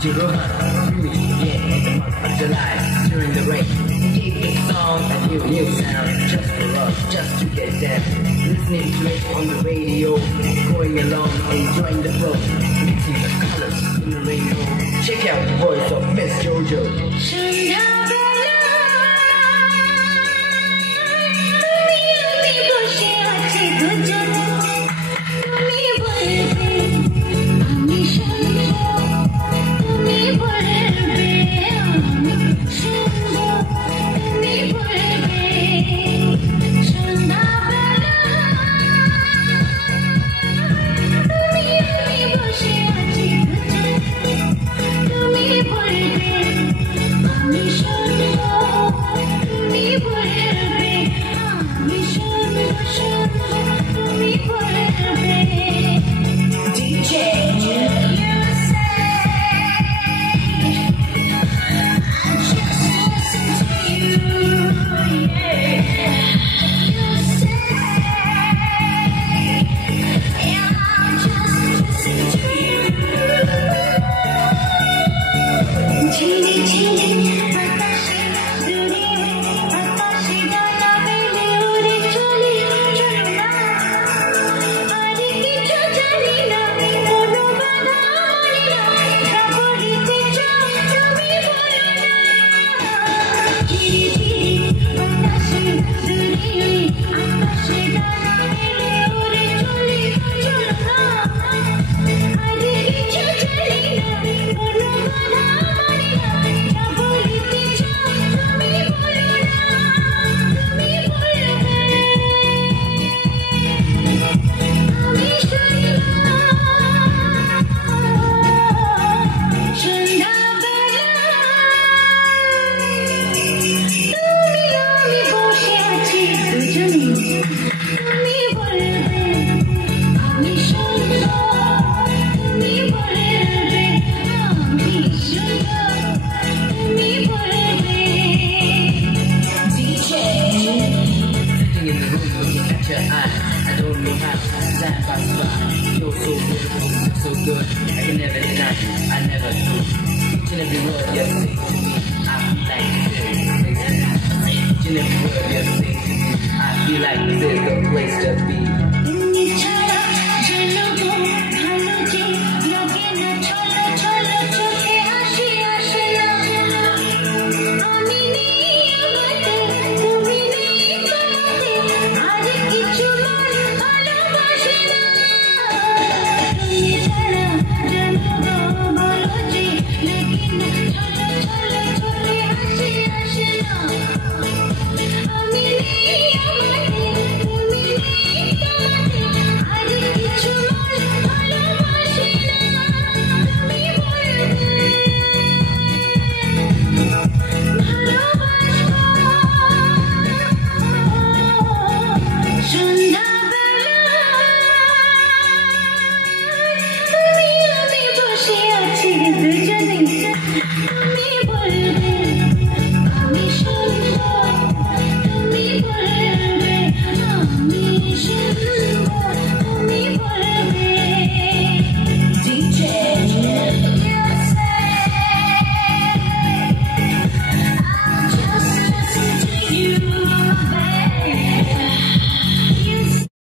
Jeroen, Louis, yeah, in the month of July, during the rain. Gave this song a new sound, just for us, just to get down. Listening to it on the radio, going along, enjoying the flow, mixing the colors in the rainbow. Check out the voice of Miss JoJo. I don't know how, side by side, you're so beautiful, so good, I can never deny, I never do. Each and every word you say to me, I'm thankful. Each and every word you say